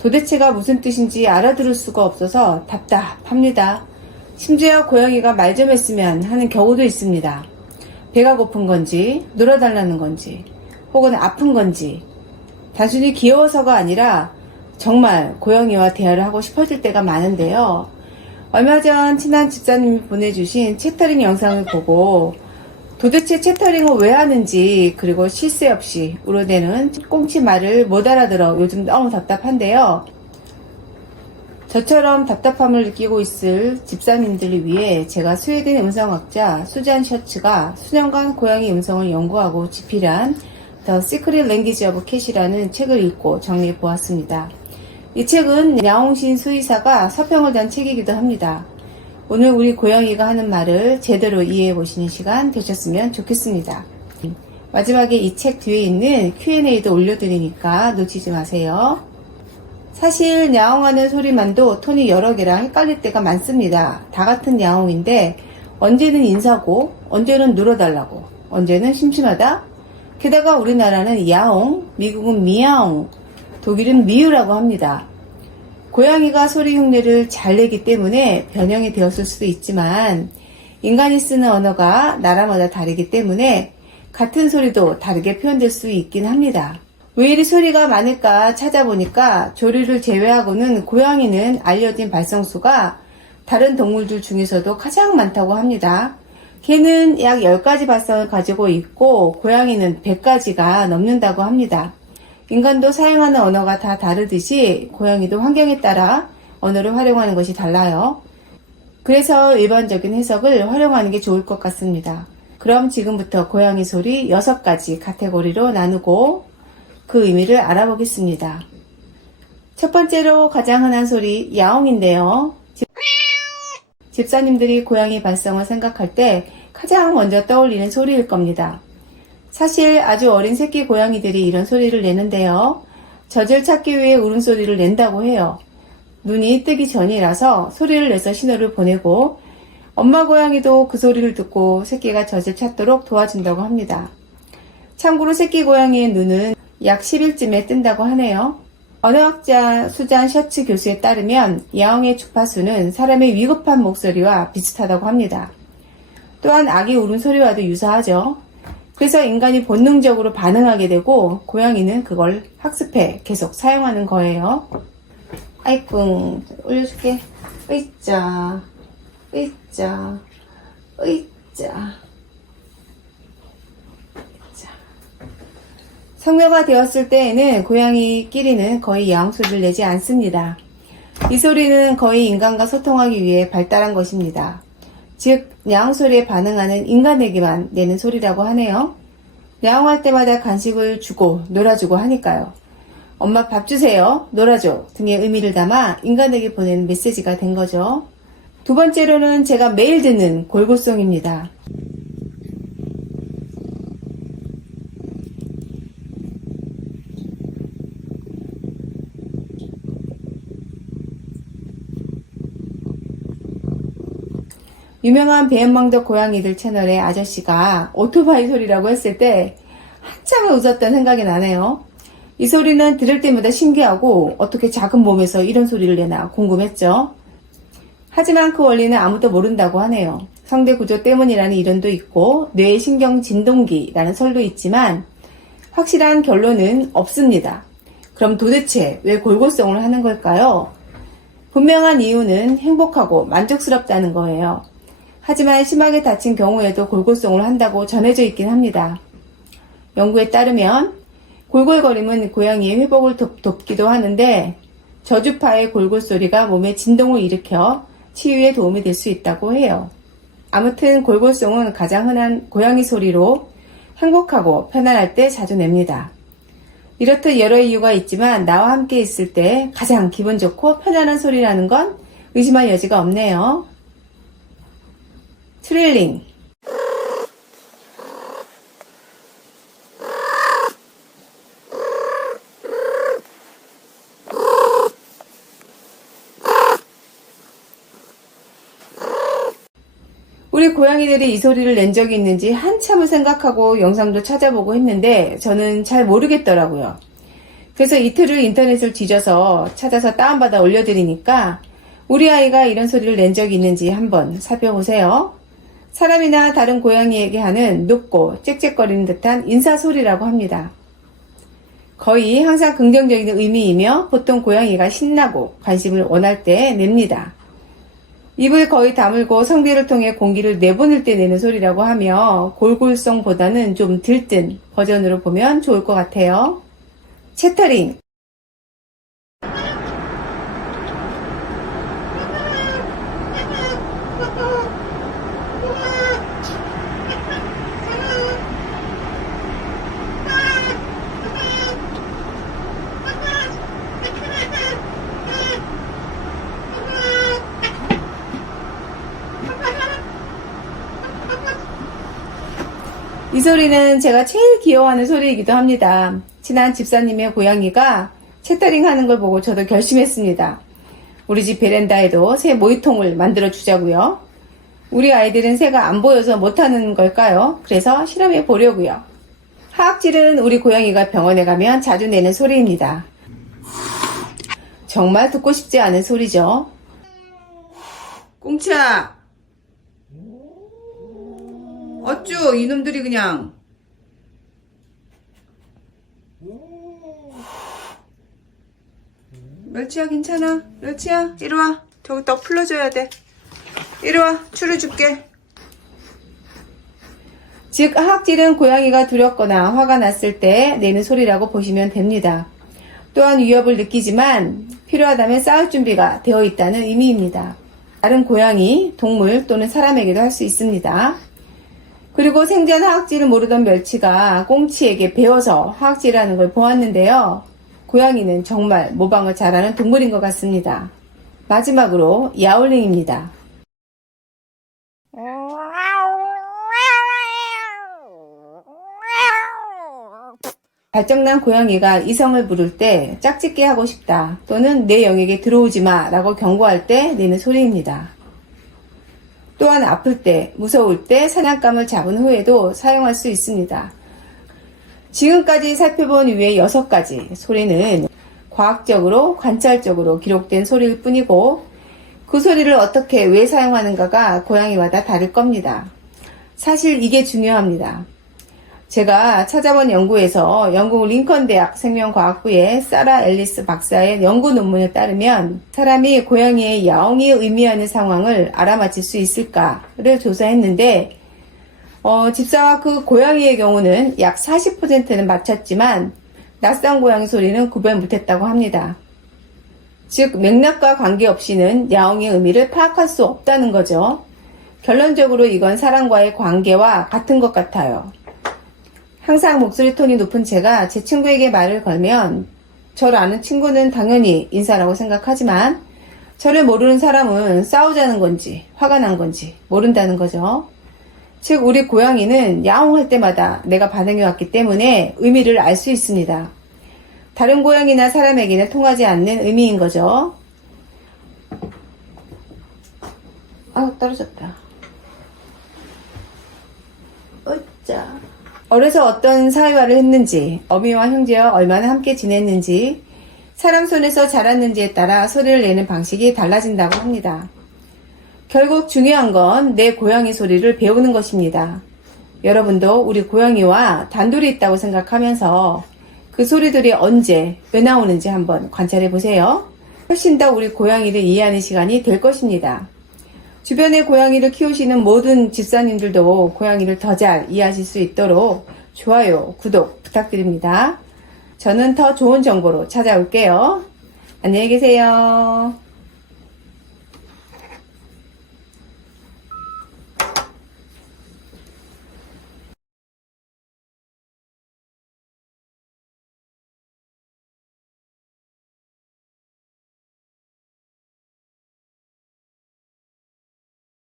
도대체가 무슨 뜻인지 알아들을 수가 없어서 답답합니다. 심지어 고양이가 말 좀 했으면 하는 경우도 있습니다. 배가 고픈 건지, 놀아달라는 건지, 혹은 아픈 건지, 단순히 귀여워서가 아니라 정말 고양이와 대화를 하고 싶어질 때가 많은데요. 얼마 전 친한 집사님이 보내주신 채터링 영상을 보고 도대체 채터링을 왜 하는지, 그리고 쉴 새 없이 우러대는 꽁치 말을 못 알아들어 요즘 너무 답답한데요. 저처럼 답답함을 느끼고 있을 집사님들을 위해 제가 스웨덴 음성학자 수잔 셔츠가 수년간 고양이 음성을 연구하고 집필한 The Secret Language of Cat이라는 책을 읽고 정리해 보았습니다. 이 책은 야옹신 수의사가 서평을 단 책이기도 합니다. 오늘 우리 고양이가 하는 말을 제대로 이해해 보시는 시간 되셨으면 좋겠습니다. 마지막에 이 책 뒤에 있는 Q&A도 올려드리니까 놓치지 마세요. 사실 야옹하는 소리만도 톤이 여러 개라 헷갈릴 때가 많습니다. 다 같은 야옹인데 언제는 인사고, 언제는 눌러달라고, 언제는 심심하다. 게다가 우리나라는 야옹, 미국은 미야옹, 독일은 미유라고 합니다. 고양이가 소리 흉내를 잘 내기 때문에 변형이 되었을 수도 있지만 인간이 쓰는 언어가 나라마다 다르기 때문에 같은 소리도 다르게 표현될 수 있긴 합니다. 왜 이리 소리가 많을까 찾아보니까 조류를 제외하고는 고양이는 알려진 발성수가 다른 동물들 중에서도 가장 많다고 합니다. 개는 약 10가지 발성을 가지고 있고 고양이는 100가지가 넘는다고 합니다. 인간도 사용하는 언어가 다 다르듯이 고양이도 환경에 따라 언어를 활용하는 것이 달라요. 그래서 일반적인 해석을 활용하는 게 좋을 것 같습니다. 그럼 지금부터 고양이 소리 6가지 카테고리로 나누고 그 의미를 알아보겠습니다. 첫 번째로 가장 흔한 소리 야옹인데요. 집사님들이 고양이 발성을 생각할 때 가장 먼저 떠올리는 소리일 겁니다. 사실 아주 어린 새끼 고양이들이 이런 소리를 내는데요. 젖을 찾기 위해 울음소리를 낸다고 해요. 눈이 뜨기 전이라서 소리를 내서 신호를 보내고 엄마 고양이도 그 소리를 듣고 새끼가 젖을 찾도록 도와준다고 합니다. 참고로 새끼 고양이의 눈은 약 10일쯤에 뜬다고 하네요. 언어학자 수잔 셔츠 교수에 따르면 야옹의 주파수는 사람의 위급한 목소리와 비슷하다고 합니다. 또한 아기 울음소리와도 유사하죠. 그래서 인간이 본능적으로 반응하게 되고 고양이는 그걸 학습해 계속 사용하는 거예요. 아이꿍 올려줄게. 으이짜 으이짜 으이짜. 성묘가 되었을 때에는 고양이끼리는 거의 야옹 소리를 내지 않습니다. 이 소리는 거의 인간과 소통하기 위해 발달한 것입니다. 즉 야옹 소리에 반응하는 인간에게만 내는 소리라고 하네요. 야옹할 때마다 간식을 주고 놀아주고 하니까요. 엄마 밥 주세요, 놀아줘 등의 의미를 담아 인간에게 보내는 메시지가 된 거죠. 두 번째로는 제가 매일 듣는 골골송입니다. 유명한 배은망덕 고양이들 채널의 아저씨가 오토바이 소리라고 했을 때 한참을 웃었던 생각이 나네요. 이 소리는 들을 때마다 신기하고 어떻게 작은 몸에서 이런 소리를 내나 궁금했죠. 하지만 그 원리는 아무도 모른다고 하네요. 성대 구조 때문이라는 이론도 있고 뇌신경 진동기라는 설도 있지만 확실한 결론은 없습니다. 그럼 도대체 왜 골골송을 하는 걸까요? 분명한 이유는 행복하고 만족스럽다는 거예요. 하지만 심하게 다친 경우에도 골골송을 한다고 전해져 있긴 합니다. 연구에 따르면 골골거림은 고양이의 회복을 돕기도 하는데 저주파의 골골소리가 몸에 진동을 일으켜 치유에 도움이 될 수 있다고 해요. 아무튼 골골송은 가장 흔한 고양이 소리로 행복하고 편안할 때 자주 냅니다. 이렇듯 여러 이유가 있지만 나와 함께 있을 때 가장 기분 좋고 편안한 소리라는 건 의심할 여지가 없네요. 트릴링. 우리 고양이들이 이 소리를 낸 적이 있는지 한참을 생각하고 영상도 찾아보고 했는데 저는 잘 모르겠더라고요. 그래서 이틀을 인터넷을 뒤져서 찾아서 다운받아 올려드리니까 우리 아이가 이런 소리를 낸 적이 있는지 한번 살펴보세요. 사람이나 다른 고양이에게 하는 높고 짹짹거리는 듯한 인사소리라고 합니다. 거의 항상 긍정적인 의미이며 보통 고양이가 신나고 관심을 원할 때 냅니다. 입을 거의 다물고 성대를 통해 공기를 내보낼 때 내는 소리라고 하며 골골성보다는 좀 들뜬 버전으로 보면 좋을 것 같아요. 채터링. 이 소리는 제가 제일 귀여워하는 소리이기도 합니다. 친한 집사님의 고양이가 채터링 하는 걸 보고 저도 결심했습니다. 우리 집 베란다에도 새 모이통을 만들어 주자고요. 우리 아이들은 새가 안 보여서 못하는 걸까요? 그래서 실험해 보려고요. 하악질은 우리 고양이가 병원에 가면 자주 내는 소리입니다. 정말 듣고 싶지 않은 소리죠. 꽁치야! 어쭈 이놈들이 그냥. 멸치야 괜찮아? 멸치야 이리와. 저기 떡 풀러줘야 돼. 이리와 추루 줄게. 즉 하악질은 고양이가 두렵거나 화가 났을 때 내는 소리라고 보시면 됩니다. 또한 위협을 느끼지만 필요하다면 싸울 준비가 되어 있다는 의미입니다. 다른 고양이, 동물 또는 사람에게도 할 수 있습니다. 그리고 생전 하악질을 모르던 멸치가 꽁치에게 배워서 하악질하는 걸 보았는데요. 고양이는 정말 모방을 잘하는 동물인 것 같습니다. 마지막으로 야울링입니다. 발정난 고양이가 이성을 부를 때 짝짓기 하고 싶다 또는 내 영역에 들어오지 마 라고 경고할 때 내는 소리입니다. 또한 아플 때, 무서울 때 사냥감을 잡은 후에도 사용할 수 있습니다. 지금까지 살펴본 이외의 6가지 소리는 과학적으로, 관찰적으로 기록된 소리일 뿐이고 그 소리를 어떻게 왜 사용하는가가 고양이마다 다를 겁니다. 사실 이게 중요합니다. 제가 찾아본 연구에서 영국 링컨 대학 생명과학부의 사라 앨리스 박사의 연구 논문에 따르면 사람이 고양이의 야옹이 의미하는 상황을 알아맞힐 수 있을까를 조사했는데 집사와 그 고양이의 경우는 약 40%는 맞췄지만 낯선 고양이 소리는 구별 못했다고 합니다. 즉 맥락과 관계없이는 야옹의 의미를 파악할 수 없다는 거죠. 결론적으로 이건 사람과의 관계와 같은 것 같아요. 항상 목소리 톤이 높은 제가 제 친구에게 말을 걸면 저를 아는 친구는 당연히 인사라고 생각하지만 저를 모르는 사람은 싸우자는 건지 화가 난 건지 모른다는 거죠. 즉 우리 고양이는 야옹할 때마다 내가 반응해왔기 때문에 의미를 알 수 있습니다. 다른 고양이나 사람에게는 통하지 않는 의미인 거죠. 떨어졌다. 어짜. 어려서 어떤 사회화를 했는지, 어미와 형제와 얼마나 함께 지냈는지, 사람 손에서 자랐는지에 따라 소리를 내는 방식이 달라진다고 합니다. 결국 중요한 건 내 고양이 소리를 배우는 것입니다. 여러분도 우리 고양이와 단둘이 있다고 생각하면서 그 소리들이 언제, 왜 나오는지 한번 관찰해 보세요. 훨씬 더 우리 고양이를 이해하는 시간이 될 것입니다. 주변에 고양이를 키우시는 모든 집사님들도 고양이를 더 잘 이해하실 수 있도록 좋아요, 구독 부탁드립니다. 저는 더 좋은 정보로 찾아올게요. 안녕히 계세요.